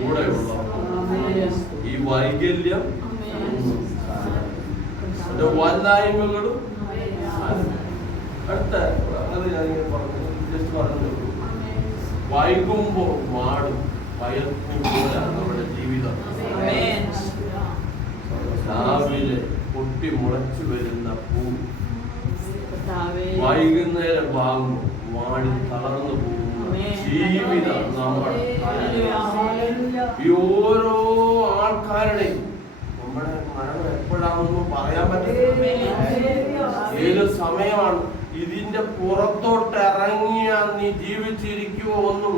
കൂടെയുള്ള ഈ വൈകല്യം വല്ലായ്മകളും അടുത്ത അത് ഞാനിങ്ങനെ പറഞ്ഞു ജസ്റ്റ് പറഞ്ഞു. വൈകുമ്പോ മാടും വയൽപ്പൂ പോലാണ് നമ്മുടെ ജീവിതം. രാവിലെ പൊട്ടി മുളച്ചു വരുന്ന പൂ വൈകുന്നേരം വാങ്ങും വാടി തളർന്നു പോകുന്ന ജീവിതം നമ്മുടെ. ഈ ഓരോ ആൾക്കാരുടെയും നമ്മുടെ മരണം എപ്പോഴാണെന്നും പറയാൻ പറ്റില്ല, ഏത് സമയമാണ്. ഇതിന്റെ പുറത്തോട്ട് ഇറങ്ങിയ നീ ജീവിച്ചിരിക്കുവോ ഒന്നും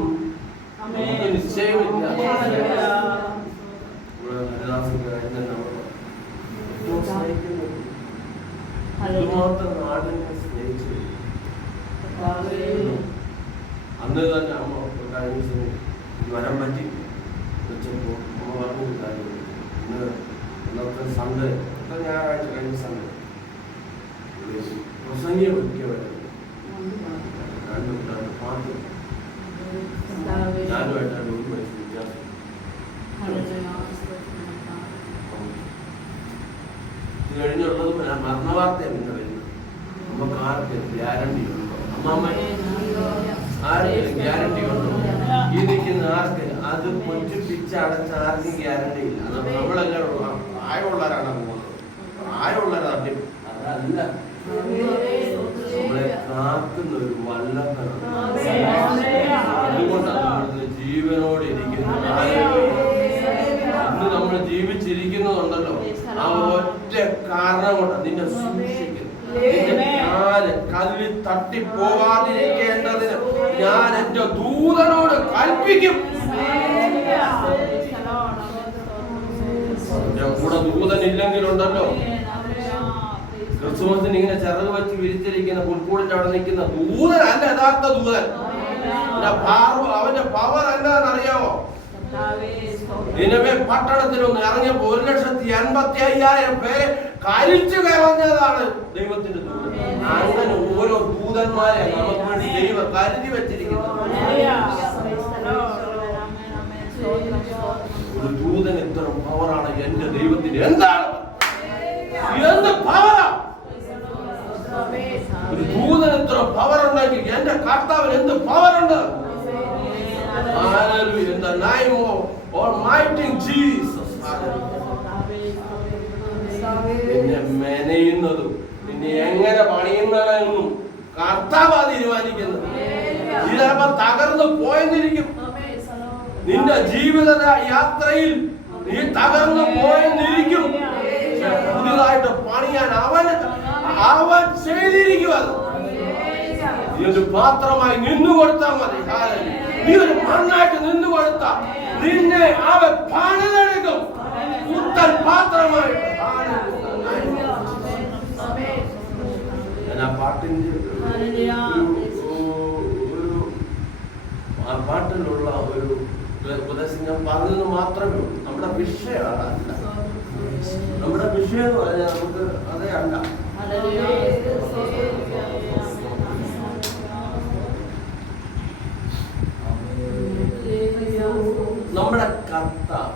നമുക്ക് നിശ്ചയമില്ല. അതുമാത്രം നാടിനെ സ്നേഹിച്ചു. അന്ന് തന്നെ അമ്മ കഴിഞ്ഞ വരം പറ്റി വെച്ചപ്പോ അമ്മ പറഞ്ഞൊരു കാര്യം, ഇന്ന് ഇന്നത്തെ സൺഡേ ഞായറാഴ്ച കഴിഞ്ഞ സൺഡേ പ്രസംഗിയെ ഒരിക്കലും പാട്ട് ഞാനുമായിട്ടാണ് ഒരു വയസ്സ് വ്യത്യാസം. ഇത് കഴിഞ്ഞുള്ളത് മരണവാർത്തയാണ് പിന്നെ വരുന്നത്. നമുക്ക് ആർക്ക് ഗ്യാരണ്ടി ഉണ്ടോ? അമ്മാമ്മ ആർക്കെങ്കിലും ഗ്യാരണ്ടി ഉണ്ടോ? ഈ നിൽക്കുന്ന ആർക്ക് അത് പൊറ്റിപ്പിച്ച് അടച്ച ആർക്കും ഗ്യാരണ്ടി ഇല്ല. നമ്മളെല്ലാം പ്രായമുള്ളവരാണ് പോകുന്നത്, പ്രായമുള്ളവരാണ്. അതല്ല, നമ്മളെ കാക്കുന്ന ഒരു വല്ലഭനാണ്. അതുകൊണ്ടാണ് നമ്മൾ ജീവനോടെ ഇരിക്കുന്നത്. ഇന്ന് നമ്മൾ ജീവിച്ചിരിക്കുന്നതുണ്ടല്ലോ, ആ ഒറ്റ കാരണം കൊണ്ടാണ് നിന്നെ സൂക്ഷിക്കുന്നത്. നിന്റെ കാല് കല്ലിൽ തട്ടിപ്പോകാതിരിക്കേണ്ടതിന് ഞാൻ എന്റെ ദൂതനോട് കൽപ്പിക്കും. കൂടെ ദൂതൻ ഇല്ലെങ്കിലുണ്ടല്ലോ, ക്രിസ്തുമസിന് ഇങ്ങനെ ചിറക് വെച്ച് വിരിച്ചിരിക്കുന്ന പുൽക്കൂടിന്റെ അവിടെ നിൽക്കുന്ന ദൂതൻ അല്ല യഥാർത്ഥ ദൂതൻ. അവന്റെ പവർ എന്താണെന്നറിയാമോ? നിനവേ പട്ടണത്തിലൊന്ന് ഇറങ്ങിയപ്പോ 1,85,000 പേരെ കരിച്ചു കളഞ്ഞതാണ് ദൈവത്തിന്റെ ദൂതൻ. അങ്ങനെ ഓരോ ദൂതന്മാരെ നമുക്ക് വേണ്ടി ദൈവം കരുതി വെച്ചിരിക്കുന്നത്. ഒരു ദൂതൻ എത്ര പവറാണ് എന്റെ ദൈവത്തിന്! എന്താണ് എന്ത് പവറാ! ഒരു ദൂതൻ എത്ര പവർ ഉണ്ടെങ്കിൽ എന്റെ കർത്താവിന് എന്ത് പവറുണ്ട്! Hallelujah. In the name of Almighty Jesus. നിന്നെ മെനയുന്നതും നിന്നെ എങ്ങനെ പണിയുന്നതെന്നും കർത്താവാ തീരുമാനിക്കുന്നത്. ചിലപ്പോ തകർന്നു പോയെന്നിരിക്കും. നിന്റെ ജീവിത യാത്രയിൽ നീ തകർന്നു പോയെന്നിരിക്കും. പുതിയതായിട്ട് പണിയാൻ അവൻ ചെയ്തിരിക്കും. അത് നീ ഒരു പാത്രമായി നിന്നുകൊടുത്താൽ മതി. നീ ഒരു മണ്ണായിട്ട് നിന്നുകൊടുത്താൽ നിന്നെ അവൻ പണിതെടുക്കും പുത്തൻ പാത്രമായിട്ട്. ഞാൻ ആ പാട്ടിന്റെ ആ പാട്ടിലുള്ള ഒരു ഉപദേശം ഞാൻ പറഞ്ഞത് മാത്രമേ ഉള്ളൂ. നമ്മുടെ വിഷയമാണ് അല്ല, നമ്മുടെ വിഷയം എന്ന് പറഞ്ഞാൽ നമുക്ക് അതേ അല്ല. നമ്മുടെ കർത്താവ്,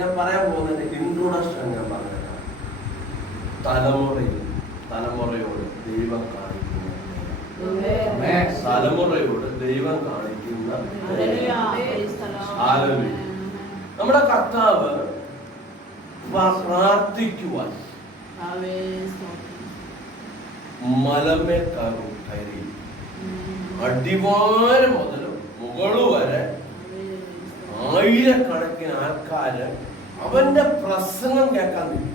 ഞാൻ പറയാൻ പോകുന്നതിന്റെ ഇൻട്രോഡക്ഷൻ ഞാൻ പറഞ്ഞുതരാം. തലമുറയോട് ദൈവം കാണിക്കുന്ന നമ്മുടെ കർത്താവ് പ്രാർത്ഥിക്കുവാൻ മലമേൽ കയറി അടിവാരം മുതൽ മുകള് വരെ ആയിരക്കണക്കിന് ആൾക്കാര് അവന്റെ പ്രസംഗം കേൾക്കാൻ നിന്നു.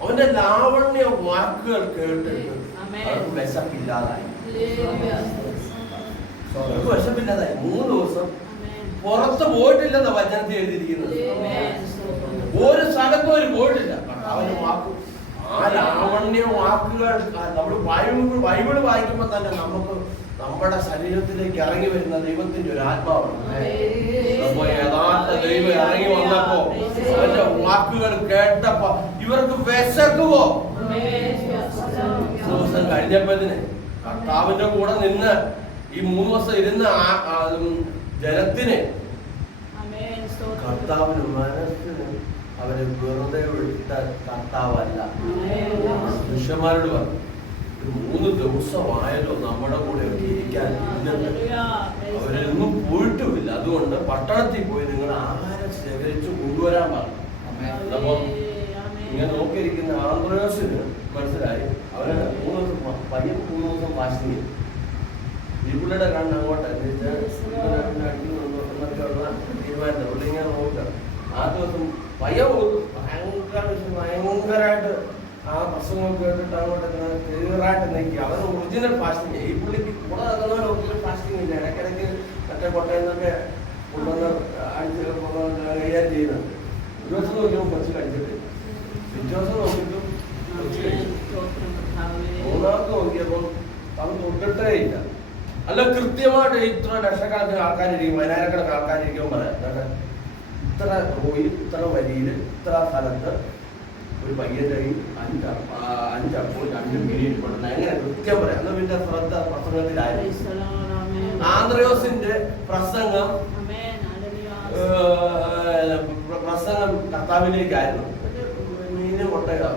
അവന്റെ ലാവണ്യ വാക്കുകൾ കേട്ടിട്ട് അവർക്ക് വിശപ്പില്ലാതായി. വിശപ്പില്ലാതായി. 3 ദിവസം പുറത്ത് പോയിട്ടില്ലെന്ന വചനത്തിൽ എഴുതിയിരിക്കുന്നത്. ഒരു സ്ഥലത്തും ഒരു പോയിട്ടില്ല. അവന് വാക്ക്, ആ ലാവണ്യ വാക്കുകൾ നമ്മൾ ബൈബിള് വായിക്കുമ്പോൾ തന്നെ നമുക്ക് നമ്മുടെ ശരീരത്തിലേക്ക് ഇറങ്ങി വരുന്ന ദൈവത്തിന്റെ ഒരു ആത്മാവാണ്. അപ്പൊ യഥാർത്ഥ ദൈവം ഇറങ്ങി വന്നപ്പോ അവന്റെ വാക്കുകൾ കേട്ടപ്പോ ഇവർക്ക് വിശക്കുവോ? ദിവസം കഴിഞ്ഞപ്പോഴത്തിന് കർത്താവിന്റെ കൂടെ നിന്ന് ഈ 3 ദിവസം ഇരുന്ന ജനത്തിന് കർത്താവിന് മനസ്സിന് അവരെ വെറുതെ വിട്ട കർത്താവല്ല. ശിഷ്യന്മാരോട് പറഞ്ഞു, 3 ദിവസമായല്ലോ നമ്മുടെ കൂടെ ഒക്കെ ഇരിക്കാൻ. അവരെങ്ങും പോയിട്ടുമില്ല. അതുകൊണ്ട് പട്ടണത്തിൽ പോയി നിങ്ങൾ ആഹാരം ശേഖരിച്ച് കൊണ്ടുവരാൻ പറഞ്ഞു. അപ്പം ഇങ്ങനെ നോക്കിയിരിക്കുന്ന ആന്ത്രോസിന് മനസ്സിലായി അവന് 3 ദിവസം പയ്യൻ 3 ദിവസം ഫാസ്റ്റിംഗ് ചെയ്തു. ഈ പുള്ളിയുടെ കണ്ണ് അങ്ങോട്ട് എന്നൊക്കെയുള്ള തീരുമാനത്തിൽ പുള്ളി ഇങ്ങനെ നോക്കുക. ആ ദിവസം പയ്യൻ ഭയങ്കരമായിട്ട് ആ പ്രസംഗം കേട്ടിട്ട് അങ്ങോട്ട് ക്ലിയറായിട്ട് നിൽക്കുക. അവന് ഒറിജിനൽ ഫാസ്റ്റിംഗ്. ഈ പുള്ളിക്ക് കൂടെ നടക്കുന്ന ഒറിജിനൽ ഫാസ്റ്റിംഗ് ഇല്ല. ഇടയ്ക്കിടയ്ക്ക് മറ്റേ കൊട്ടയിൽ നിന്നൊക്കെ കൊണ്ടുവന്ന് കൈകാര്യം ചെയ്യുന്നുണ്ട്. 1 ദിവസം നോക്കിയപ്പോൾ കുറച്ച് കഴിച്ചിട്ട്, പിറ്റേ ദിവസം നോക്കിയിട്ടും കുറച്ച് കഴിച്ചു. 3ാമത്തെ നോക്കിയപ്പോൾ അവൻ തൊട്ടിട്ടേ ഇല്ല. അല്ല, കൃത്യമായിട്ട് ഇത്ര ലക്ഷക്കണക്കിന് ആൾക്കാരിരിക്കും, 10,000-കണക്കിന് ആൾക്കാരിരിക്കുമ്പോൾ പറയാം, ഇത്ര റോയിൽ ഇത്ര വരിയിൽ ഇത്ര സ്ഥലത്ത് ഒരു പയ്യൻ്റെ 5 അപ്പോൾ 2 മീൻ കൊണ്ടുണ്ട്. എങ്ങനെ കൃത്യം പറയാം. അന്ന് പിന്നെ ശ്രദ്ധ പ്രസംഗത്തിലായിരുന്നു. ആന്ത്രോസിന്റെ പ്രസംഗം കർത്താവിലേക്കായിരുന്നു. മീന് കൊട്ടയോ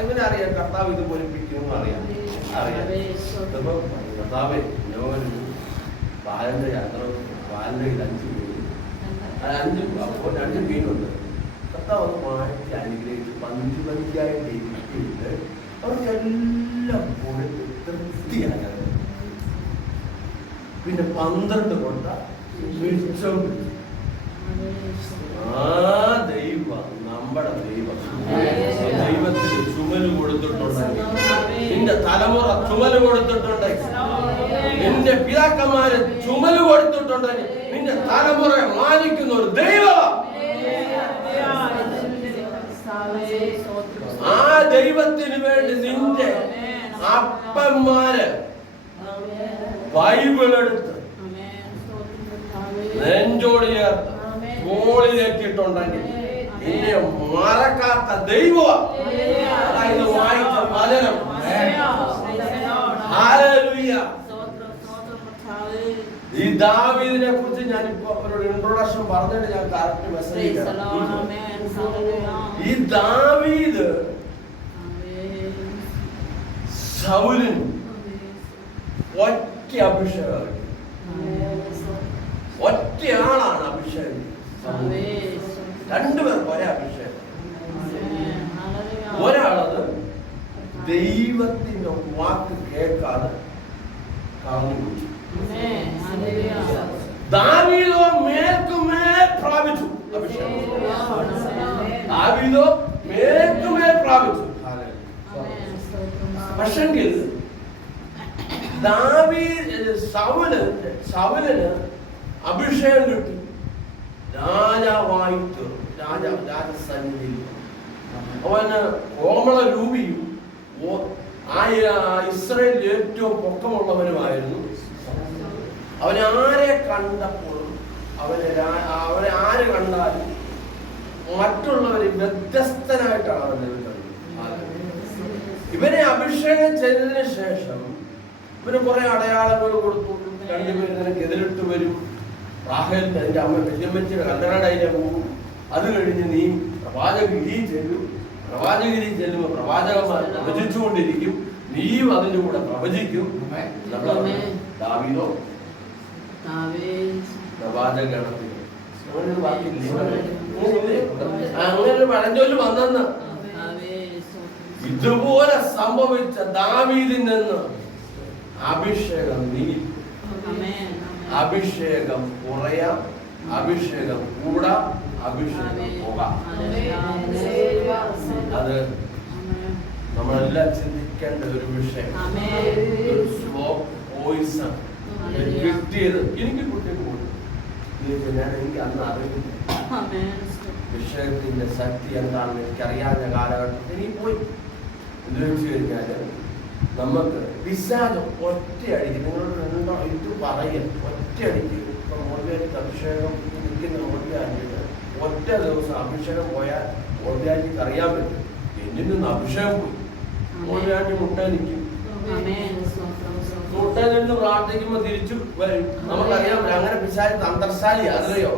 ഇവനറിയാം കർത്താവ് ഇത് പൊലിപ്പിക്കുമെന്ന് അറിയാം. ഇതിപ്പോ കർത്താവേ പാലന്റെ യാത്ര, പാലിന്റെ 5 മീൻ, 5 അപ്പോൾ 2 മീനുണ്ട്. കർത്താവ് ഒന്ന് മാറ്റി അനുഗ്രഹിച്ച് പഞ്ചായിട്ട് ഇരിക്കിയിട്ട് അവർക്കെല്ലാം കൊടുത്ത് തൃപ്തിയായത്. പിന്നെ 12 കൊട്ട മിച്ചം. ആ ദൈവം നമ്മുടെ ദൈവം. ദൈവത്തിന് ചുമല് കൊടുത്തിട്ടുണ്ടെങ്കിൽ, നിന്റെ തലമുറ ചുമല് കൊടുത്തിട്ടുണ്ടെങ്കിൽ, നിന്റെ പിതാക്കന്മാര് ചുമല് കൊടുത്തിട്ടുണ്ടെങ്കിൽ, നിന്റെ തലമുറയെ മാനിക്കുന്ന ഒരു ദൈവം. ആ ദൈവത്തിന് വേണ്ടി നിന്റെ അപ്പന്മാര് ബൈബിളെടുത്ത് നെഞ്ചോട് ചേർത്ത് മോളിലേക്കിട്ടുണ്ടെങ്കിൽ നിന്നെ മറക്കാത്ത ദൈവം. അതായത് വായിച്ച വചനം. ഹല്ലേലൂയ. ഈ ദാവീദിനെ കുറിച്ച് ഞാനിപ്പോ ഒരു ഇൻട്രൊഡക്ഷൻ പറഞ്ഞിട്ട് ഞാൻ കറക്റ്റ് മെസ്സേജ്. ഈ ദാവീദ് ശൗലിന് ഒറ്റ അഭിഷേകം, ഒറ്റയാളാണ് അഭിഷേകം. 2 പേർക്ക് ഒരേ അഭിഷേകം. ഒരാളത് ദൈവത്തിന്റെ വാക്ക് കേൾക്കാതെ കളഞ്ഞു കുടിച്ചു. ദാവീദോ മേൽക്കുമേൽ പ്രാപിച്ചു അഭിഷേകം. ദാവീദോ മേൽക്കുമേൽ പ്രാപിച്ചു. പക്ഷെങ്കിൽ ശൗലിന് അഭിഷേകം കിട്ടി. രാജാവായി തീർന്നു. രാജസന്നിധിയിൽ അവന് കോമള രൂപിയും ഇസ്രായേലിൽ ഏറ്റവും പൊക്കമുള്ളവനുമായിരുന്നു. അവനാരെ കണ്ടപ്പോഴും അവനെ ആര് കണ്ടാലും മറ്റുള്ളവർ വ്യത്യസ്തനായിട്ടാണ് അവനെ കണ്ടത്. ഇവനെ അഭിഷേകം ചെയ്തതിന് ശേഷം ഇവന് കുറെ അടയാളങ്ങൾ കൊടുത്തു. 2 പേര് നിനക്ക് എതിരിട്ട് വരും. റാഹേൽ എന്റെ അമ്മ വല്യമ്മച്ചിയുടെ കല്ലറടയിലെ പോകും. അത് കഴിഞ്ഞ് നീ പ്രവാചകഗിരിയിൽ ചെല്ലും. പ്രവാചകഗിരിയിൽ ചെല്ലുമ്പോൾ പ്രവാചകന്മാർ പ്രവചിച്ചുകൊണ്ടിരിക്കും. നീയും അതിന്റെ കൂടെ പ്രവചിക്കും. ദാവീദോ പ്രവാചകഗണത്തിൽ അങ്ങനെ പഴഞ്ചൊല്ല് വന്നെന്ന്. ഇതുപോലെ സംഭവിച്ച ദാവീദിൽ നിന്ന് അഭിഷേകം നീങ്ങി. അഭിഷേകം കുറയാം, അഭിഷേകം കൂടാം, അഭിഷേകം പോകാം. അത് നമ്മളെല്ലാം ചിന്തിക്കേണ്ട ഒരു വിഷയം. ഒരു സ്ലോ പോയിസൺ കിട്ടിയത് എനിക്ക് കുട്ടിക്ക് പോയി. ഞാൻ എനിക്ക് അന്ന് അറിയില്ല വിഷയത്തിന്റെ ശക്തി എന്താണെന്ന് എനിക്കറിയാവുന്ന കാലഘട്ടത്തിൽ എനിക്ക് പോയി. എന്ന് വെച്ച് കഴിഞ്ഞാൽ നമുക്ക് പിശാച് ഒറ്റയടിക്ക്, നിങ്ങളോട് ഇത് പറയും, ഒറ്റയടിക്ക് ഇപ്പം മോർഗാനിക്ക് അഭിഷേകം നിൽക്കുന്ന മോർഗാനിക്ക് ഒറ്റ ദിവസം അഭിഷേകം പോയാൽ മോർഗാനിക്ക് അറിയാൻ പറ്റും എന്നിൽ നിന്ന് അഭിഷേകം പോയി. മോർഗാനി മുട്ട നിൽക്കും. മുട്ട നിന്ന് പ്രാർത്ഥിക്കുമ്പോൾ തിരിച്ചു വരും. നമുക്കറിയാം അങ്ങനെ പിശാച് തന്ത്രശാലി അറിയോ.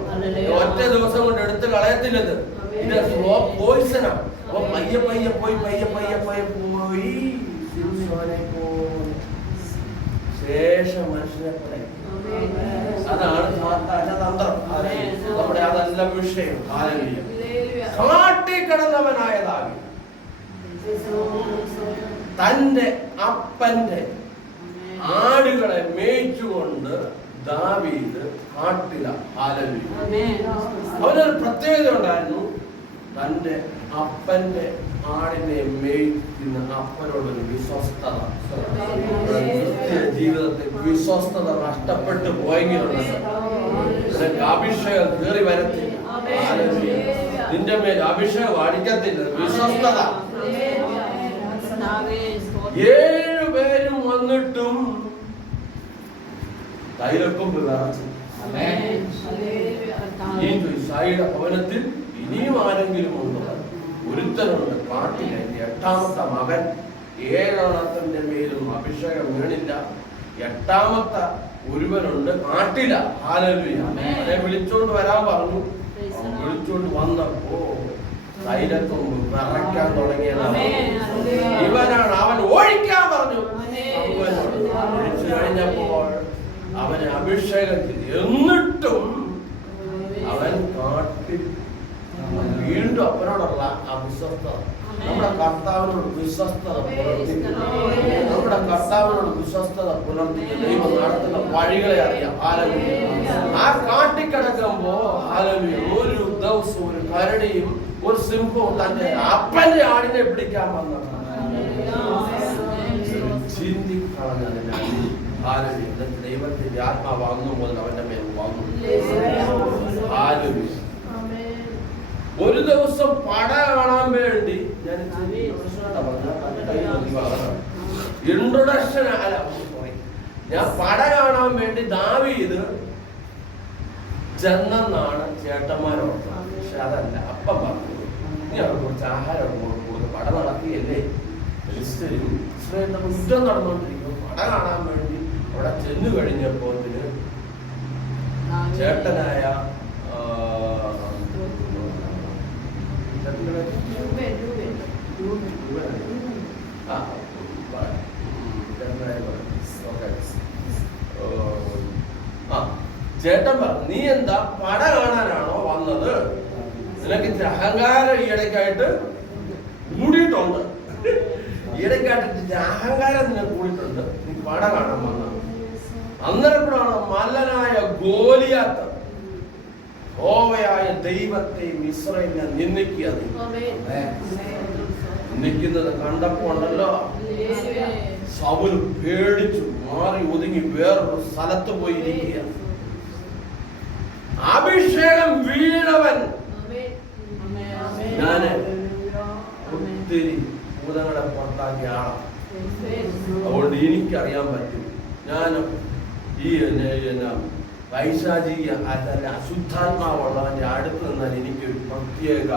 ഒറ്റ ദിവസം കൊണ്ട് എടുത്ത് കളയത്തില്ലത്. ഇത് സ്ലോ പോയിസനാണ്. അപ്പൊ പയ്യെ പയ്യെ പോയി ശേഷം മനുഷ്യനെ പോലെ. അതാണ് സാത്താന്റെ തന്ത്രം. നമ്മുടെ അതെല്ലാം വിഷയം. കാട്ടിക്കടന്നവനായ ദാവീദ് തന്റെ അപ്പന്റെ ആടുകളെ മേയിച്ചുകൊണ്ട് ദാവീദ് കാട്ടില. അവനൊരു പ്രത്യേകത ഉണ്ടായിരുന്നു. തന്റെ അപ്പന്റെ ആടിനെ മേയിക്കുന്ന അപ്പനോടൊരു വിശ്വസ്തത. ജീവിതത്തിൽ വിശ്വസ്തത നഷ്ടപ്പെട്ടു പോയെങ്കിലുണ്ട് അഭിഷേകം കയറി വരത്തില്ല. നിന്റെ മേൽ അഭിഷേകം അടിക്കത്തില്ല. വിശ്വസ്തത. 7 പേരും വന്നിട്ടും തൈലക്കൊമ്പ് വിറച്ചു. ഈശായിയുടെ ഭവനത്തിൽ ഇനിയും ആരെങ്കിലും ഉണ്ട്? ഒരുത്തനുണ്ട് കാട്ടിലെ 8ാമത്തെ മകൻ. 7 മേലും അഭിഷേകം വീണില്ല. 8ാമത്തെ ഒരുവനുണ്ട് കാട്ടില. ഹല്ലേലൂയ. അവനെ വിളിച്ചോണ്ട് വരാൻ പറഞ്ഞു. വിളിച്ചോണ്ട് വന്നപ്പോ തൈലക്കൊമ്പ് വിറയ്ക്കാൻ തുടങ്ങിയതാണ്. ഇവനാണ്. അവൻ ഒഴിക്കാൻ പറഞ്ഞു. വിളിച്ചു കഴിഞ്ഞപ്പോൾ അവനെ അഭിഷേകം ചെയ്തു. എന്നിട്ടും അവൻ കാട്ടിൽ വീണ്ടും അപ്പനോടുള്ള അവിശ്വസ്തത. നമ്മുടെ കർത്താവിനോട് വിശ്വസ്തത പുലർത്തിക്കുന്നു. നമ്മുടെ കർത്താവിനോട് വിശ്വസ്തത പുലർത്തിക്കുന്നു. ദൈവം നടത്തുന്ന വഴികളെ അറിയാം. ആ കാട്ടിക്കിടക്കുമ്പോ ഒരു ദിവസം ഒരു കരടിയും ഒരു സിംഹവും തന്റെ അപ്പന്റെ ആടിനെ പിടിക്കാൻ വന്നതാണ്. ചിന്തിക്കളഞ്ഞതിനാൽ ദൈവത്തിന്റെ ആത്മാവ് വന്നു മുതൽ അവന്റെ മേൽ വന്നു. ഒരു ദിവസം പട കാണാൻ വേണ്ടി ഞാൻ ഇൻട്രൊഡക്ഷൻ ഞാൻ പട കാണാൻ വേണ്ടി ദാവീദ് ചെന്നാണ് ചേട്ടന്മാരോട്. പക്ഷെ അതല്ല, അപ്പം പറഞ്ഞു നീ അവിടെ കുറച്ച് ആഹാരം കൊടുക്കുന്നു. പട നടക്കുകയല്ലേ, യുദ്ധം നടന്നുകൊണ്ടിരിക്കുന്നു. പട കാണാൻ വേണ്ടി അവിടെ ചെന്നു കഴിഞ്ഞപ്പോൾ ചേട്ടനായ ചേട്ടൻ പറഞ്ഞു, നീ എന്താ പട കാണാനാണോ വന്നത്? നിനക്ക് ഇത്ര അഹങ്കാരം ഈയിടയ്ക്കായിട്ട് കൂടിയിട്ടുണ്ട്. ഈയിടയ്ക്കായിട്ട് അഹങ്കാരം നിനക്ക് കൂടിയിട്ടുണ്ട്. നീ പട കാണാൻ വന്നത്. അന്നേരപ്പോഴാണ് മല്ലനായ ഗോലിയാത്ത് യഹോവയായ ദൈവത്തെ ഇസ്രായേലിനെ നിന്ദിക്കുന്നത്. നിന്ദിക്കുന്നത് കണ്ടപ്പോ ഉണ്ടല്ലോ, സൗൽ പേടിച്ചു മാറി ഒതുങ്ങി വേറൊരു സ്ഥലത്ത് പോയിരിക്കുക. അഭിഷേകം വീണവൻ. ഞാന് ഒത്തിരി ഭൂതങ്ങളെ പുറത്താക്കിയ ആളാണ്. അതുകൊണ്ട് എനിക്കറിയാൻ പറ്റും. ഞാൻ ഈ പൈശാചിക അതല്ല അശുദ്ധാത്മാവുള്ളവന്റെ അടുത്ത് നിന്നാൽ എനിക്കൊരു പ്രത്യേക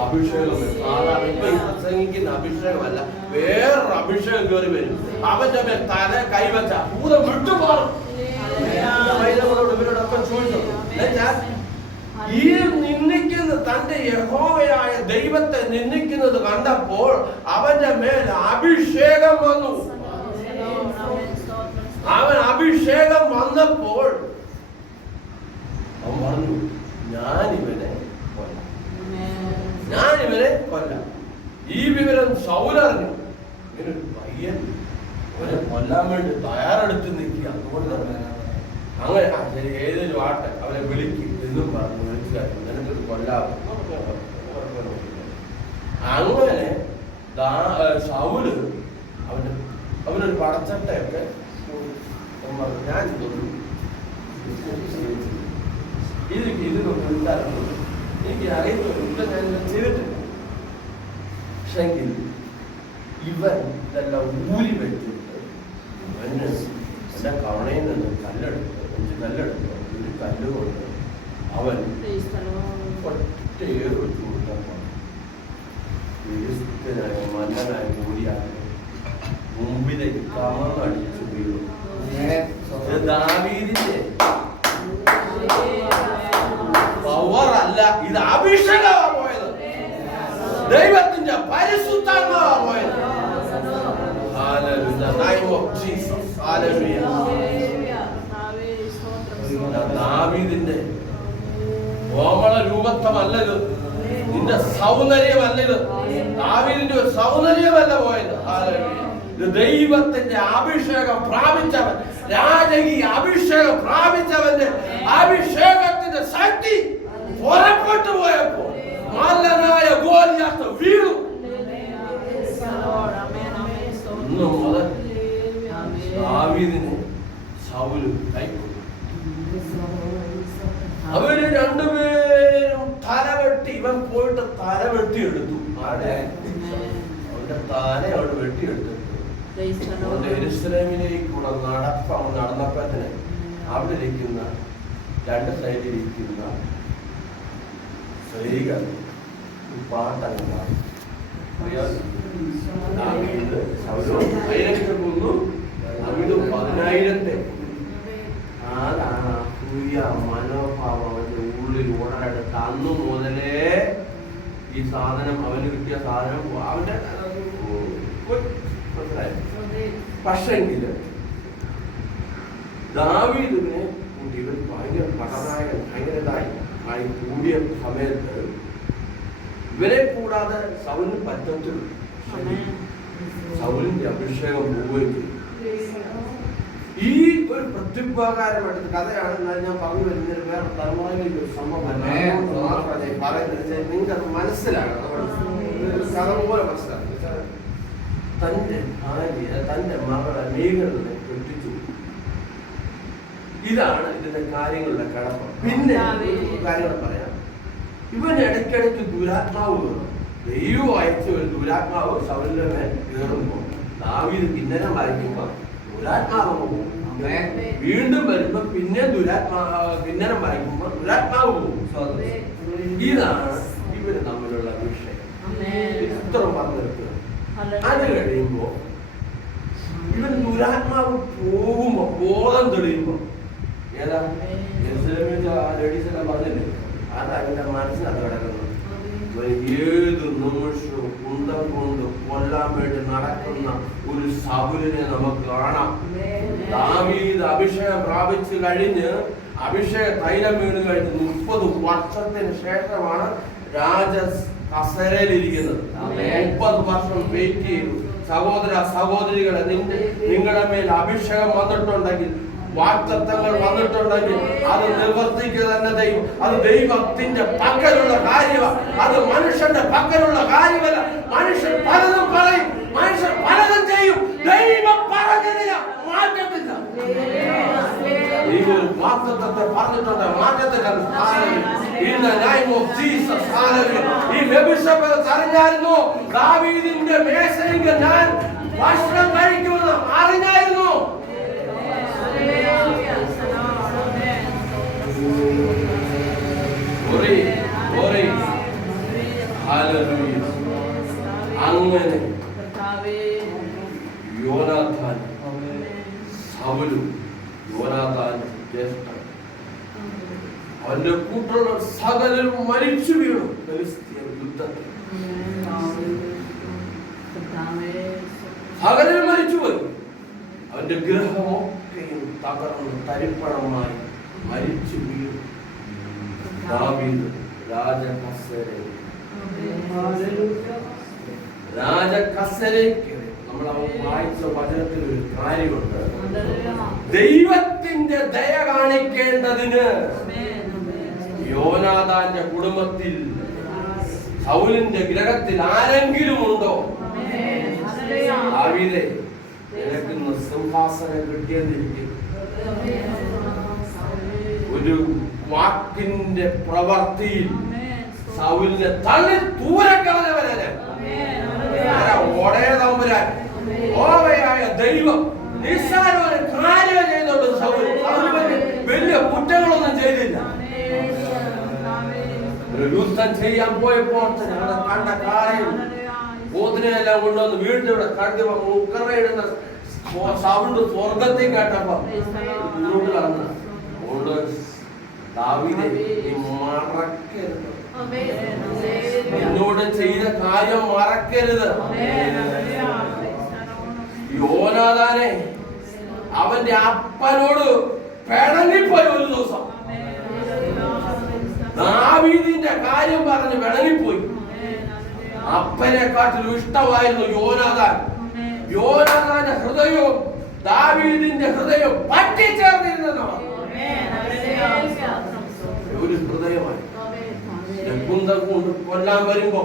അഭിഷേകം വരും. സാധാരണ ഇപ്പൊ ഈ പ്രസംഗിക്കുന്ന അഭിഷേകമല്ല, വേറൊരു അഭിഷേകം കയറി വരും. അവന്റെ മേൽ തല കൈവച്ച ഭൂതം വിട്ടുപോകും. ഇവരോടൊപ്പം ചോദിച്ചു, ഈ നിന്ദിക്കുന്ന തന്റെ യഹോവയായ ദൈവത്തെ നിന്ദിക്കുന്നത് കണ്ടപ്പോൾ അവന്റെ മേൽ അഭിഷേകം വന്നു. അവൻ അഭിഷേകം വന്നപ്പോൾ അവൻ പറഞ്ഞു, ഞാനിവനെ കൊല്ലാം. ഈ വിവരം സൗലറിഞ്ഞു. ഇങ്ങനൊരു പയ്യൻ അവനെ കൊല്ലാൻ വേണ്ടി തയ്യാറെടുത്ത് നിൽക്കുക. അതുകൊണ്ട് അങ്ങനെ ശരി, ഏതൊരു ആട്ടെ അവനെ വിളിക്കും എന്നും പറഞ്ഞു വിളിച്ചു. നിനക്കൊരു കൊല്ലാവും. അങ്ങനെ സൗല് അവനൊരു പടച്ചട്ടയൊക്കെ ഞാൻ ഇത് ഉണ്ടായിരുന്നു. എനിക്ക് അറിയുന്നില്ല, ഞാൻ ചെയ്തിട്ടില്ല. പക്ഷെങ്കിൽ ഇവൻ ഇതെല്ലാം ഊരി വെച്ചിട്ട് എന്റെ കവണയിൽ നിന്ന് കല്ലെടുത്ത് ഒരു കല്ലുകൊണ്ട് അവൻ ഒറ്റയേറ് വെച്ച് കൊടുക്കാൻ മന്നനായ കൂടിയാണ് മുമ്പിലേക്ക് കമന്നടിച്ചു വീഴും. ഇത് അഭിഷേകമാ പോയത്, ദൈവത്തിന്റെ പരിശുദ്ധാത്മാവാ പോയത്. ദാവീദിന്റെ കോമള രൂപത്വമല്ലത്, നിന്റെ സൗന്ദര്യമല്ലത്, ദാവീദിന്റെ ഒരു സൗന്ദര്യമല്ല പോയത്. ഇത് ദൈവത്തിന്റെ അഭിഷേകം പ്രാപിച്ചവൻ, രാജകീയ അഭിഷേകം പ്രാപിച്ചവന്റെ അഭിഷേകത്തിന്റെ ശക്തി പുറപ്പെട്ടു പോയപ്പോ മല്ലനായ ഗോലിയാത്ത് വീണു. മുതൽ ദാവീദിനെ ശൗല് കൈക്കൊണ്ടു. അവര് രണ്ടുപേരും തലവെട്ടി, ഇവൻ പോയിട്ട് തലവെട്ടി എടുത്തു. അവന്റെ തല അവിടെ വെട്ടിയെടുത്തു. യെരൂശലേമിലേക്കുള്ള നടന്നപ്പത്തിന് അവിടെ ഇരിക്കുന്ന രണ്ട് സൈഡിലിരിക്കുന്ന സ്ത്രീകൾ പാട്ടങ്ങാണ്. ദാവീദ് ശൗല് 1000 കൊന്നു, ദാവീദ് 10,000. മനോഭാവം അവന്റെ ഉള്ളിൽ ഉടലെടുത്ത് അന്നു മുതലേ ഈ സാധനം, അവന് കിട്ടിയ സാധനം അവന്റെ പക്ഷെങ്കില് ദാവീദിനെ ഇവർ ഭയങ്കര പടനായകൻ, ഭയങ്കരതായി കൂടിയ സമയത്ത് ഇവരെ കൂടാതെ ശൗലിന് പറ്റത്തുള്ളൂ. ശൗലിന്റെ അഭിഷേകം പോവുകയും ചെയ്തു. ഈ ഒരു പ്രത്യുപകാരമായിട്ട് കഥയാണ് ഞാൻ പറഞ്ഞു വരുന്നത്. വേറെ തലമുറയിലേക്ക് ഒരു സംഭവം പറയുന്നത് നിങ്ങൾക്ക് മനസ്സിലാകണം, കഥ പോലെ മനസ്സിലാക്കണം. തന്റെ ഭാര്യ, തന്റെ മകളെ മീകളിനെ കെട്ടിച്ചു. ഇതാണ് ഇതിന്റെ കാര്യങ്ങളുടെ കടമ. പിന്നെ കാര്യങ്ങൾ പറയാം. ഇവന് ഇടയ്ക്കിടയ്ക്ക് ദുരാത്മാവ് കയറും. ദൈവം അയച്ച ഒരു ദുരാത്മാവ് ശൗലിന്റെ മേൽ കയറുമ്പോ ദാവീദ് കിന്നരം വരയ്ക്കുമ്പോ ദുരാത്മാവ് പോകും. വീണ്ടും വരുമ്പോ പിന്നെ കിന്നരം വരയ്ക്കുമ്പോ ദുരാത്മാവ് പോകും. ഇതാണ് ഇവര് തമ്മിലുള്ള വിഷയം. ഇത്ര പറഞ്ഞു നിർത്തുക. അത് കഴിയുമ്പോ ഇവൻ ദുരാത്മാവ് പോകുമ്പോ ബോധം തെളിയുമ്പോ ഏതാ ലേഡീസെല്ലാം പറഞ്ഞില്ലേ, അത് അവന്റെ മനസ്സിനകത്ത് കിടക്കുന്നത്. ഏത് നിമിഷവും കുന്തം കൊണ്ട് കൊല്ലാൻ വേണ്ടി നടക്കുന്ന ഒരു ശൗലിനെ നമുക്ക് കാണാം. ദാവീദ് അഭിഷേകം പ്രാപിച്ചു കഴിഞ്ഞ് അഭിഷേക തൈലം വീണ് കഴിഞ്ഞ് 30 വർഷത്തിന് ശേഷമാണ് രാജ കസേരയിലിരിക്കുന്നത്. 30 വർഷം വെയിറ്റ് ചെയ്തു. സഹോദര സഹോദരികളെ, നിങ്ങളുടെ മേൽ അഭിഷേകം വന്നിട്ടുണ്ടെങ്കിൽ, വാഗ്ദത്തങ്ങൾ വന്നിട്ടുണ്ടെങ്കിൽ അത് നിവർത്തിക്കുക തന്നെ ദൈവം. അത് ദൈവത്തിന്റെ പക്കലുള്ള കാര്യമാണ്, അത് മനുഷ്യന്റെ പക്കലുള്ള കാര്യമല്ല. മനുഷ്യൻ പലതും പറയും, മനുഷ്യൻ പലതും ചെയ്യും. ദൈവം പറഞ്ഞതില്ല, മാറ്റത്തില്ല. ദൈവം വാഗ്ദത്തത്തെ പറഞ്ഞിട്ടുണ്ട്, മാറ്റത്തില്ല. ഈ മെഫിബോശേത്ത് അറിഞ്ഞായിരുന്നു ദാവീദിന്റെ മേശയിൽ ഞാൻ ഭക്ഷണം കഴിക്കുമെന്ന് അറിഞ്ഞായിരുന്നു. അങ്ങനെ യോനാഥാൻ ശൗലും യോനാഥാന്റെ ജ്യേഷ്ഠൻ അവന്റെ കൂട്ടുള്ള സകലരും മരിച്ചു വീണു യുദ്ധത്തിൽ. സകലരും മരിച്ചുപോയി. അവന്റെ ഗൃഹമൊക്കെയും തകർന്ന് തരിപ്പണമായി മരിച്ചു വീണു. ദാവീദ് രാജകസേരയ്ക്ക് നമ്മൾ വായിച്ച വചനത്തിൽ ഒരു കാര്യമുണ്ട്. ദൈവത്തിന്റെ ദയ കാണിക്കേണ്ടതിന് യോനാഥാന്റെ കുടുംബത്തിൽ ശൗലിന്റെ ഗ്രഹത്തിൽ ആരെങ്കിലും ഉണ്ടോ? ദാവീദേ, നിനക്കിന്ന് സിംഹാസനം കിട്ടിയെന്നിരിക്കും. ഒരു വാക്കിന്റെ പ്രവൃത്തിയിൽ ശൗലിനെ തള്ളി ദൂരക്കളഞ്ഞവനായ ദൈവം നിസ്സാരമായ കാര്യം ചെയ്തോണ്ട് ശൗല് വലിയ കുറ്റങ്ങളൊന്നും ചെയ്തില്ല. യുദ്ധം ചെയ്യാൻ പോയപ്പോൾ കണ്ട കാര്യം ബോധനെല്ലാം കൊണ്ടുവന്ന് വീണ്ടും ഇവിടെ കണ്ടു ഉക്കറയിടുന്ന സൗണ്ട് സ്വർഗത്തിൽ കേട്ടപ്പോ മുന്നോട്ട് കടന്നു. അതുകൊണ്ട് ദാവീദേ, ഈ മറക്കരുത്. എന്നോട് ചെയ്ത കാര്യം മറക്കരുത്. യോനാഥാനെ അവന്റെ അപ്പനോട് പിണങ്ങിപ്പോയി. ഒരു ദിവസം ദാവീദിന്റെ കാര്യം പറഞ്ഞ് പിണങ്ങിപ്പോയി. അപ്പനെക്കാട്ടിലും ഇഷ്ടമായിരുന്നു യോനാഥാൻ. യോനാഥാന്റെ ഹൃദയവും ദാവീദിന്റെ ഹൃദയവും പറ്റിച്ചേർന്നിരുന്നതാണ്. ഒരു ഹൃദയമായി കുന്തം കൊണ്ട് കൊല്ലാൻ വരുമ്പോ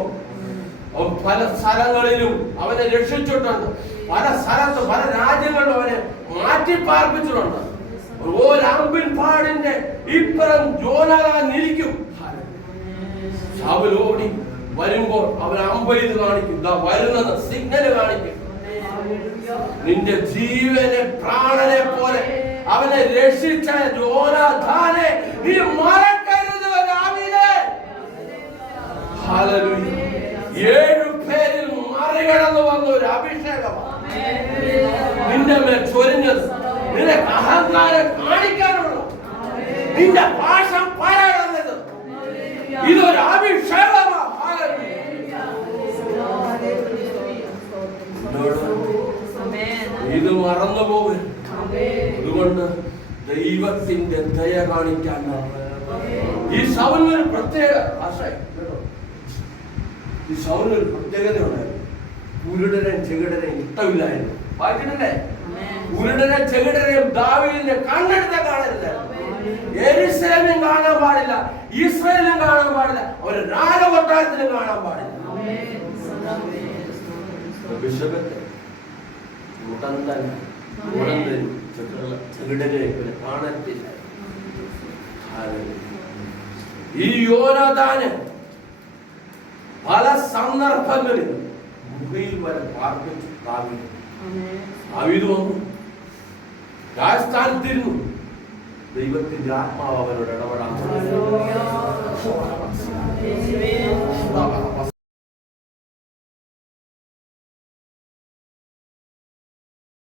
അവൻ പല സ്ഥലങ്ങളിലും അവനെ രക്ഷിച്ചിട്ടുണ്ട്. പല സ്ഥലത്ത് പല രാജ്യങ്ങളിലും അവനെ മാറ്റി പാർപ്പിച്ചിട്ടുണ്ട്. ഒരമ്പിൻ പാടിന്റെ ഇപ്പുറം യോനാഥാൻ ഇരിക്കും. ശൗലോടി വരുമ്പോൾ അവൻ അമ്പെയ്ത് കാണിക്കും. വരുന്നത് സിഗ്നൽ കാണിക്കും. നിന്റെ ജീവനെ പ്രാണനെ പോലെ അവനെ രക്ഷിച്ച യോനാഥാനെ നീ മറക്കരുത്. ദാവീദേ, ഹല്ലേലൂയ. 7 പേരിൽ മറികടന്നു വന്ന ഒരു അഭിഷേകമാണ് നിന്റെ മേൽ ചൊരിഞ്ഞത്. നിനക്ക് അഹങ്കാരം കാണിക്കാനുള്ള നിന്റെ ഭാഷം പറയാനുള്ളത് ഇതൊരു അഭിഷേകമാണ്. ഇത് മറന്നുപോകരുത്. അതുകൊണ്ട് ദൈവത്തിന്റെ ദയ കാണിക്കാൻ ഈ സൗലിനൊരു പ്രത്യേക ഈ സൗലിനൊരു പ്രത്യേകത ഉണ്ടായിരുന്നു. കുരുടനെയും ചെകിടനെയും ഇഷ്ടമില്ലായിരുന്നു. വായിച്ചിട്ടല്ലേ? കുരുടനെയും ചെകിടനെയും ദാവീദിനെ കണ്ണെടുത്ത കാണരുത്. യെരൂശലേമിലും കാണാൻ പാടില്ല, ഇസ്രായേലിലും കാണാൻ പാടില്ല, ഒരു രാജകൊട്ടാരത്തിലും കാണാൻ പാടില്ല. ബിഷപ്പത്തെ കാണത്തില്ല. ഈ യോനാഥാന് പല സന്ദർഭങ്ങളിൽ ഗുഹയിൽ വരെ പാർപ്പിച്ചു. ദാവീദ് വന്നു, രാജസ്ഥാനത്തിരുന്നു. ദൈവത്തിന്റെ ആത്മാവ് അവരോട് ഇടപെടാൻ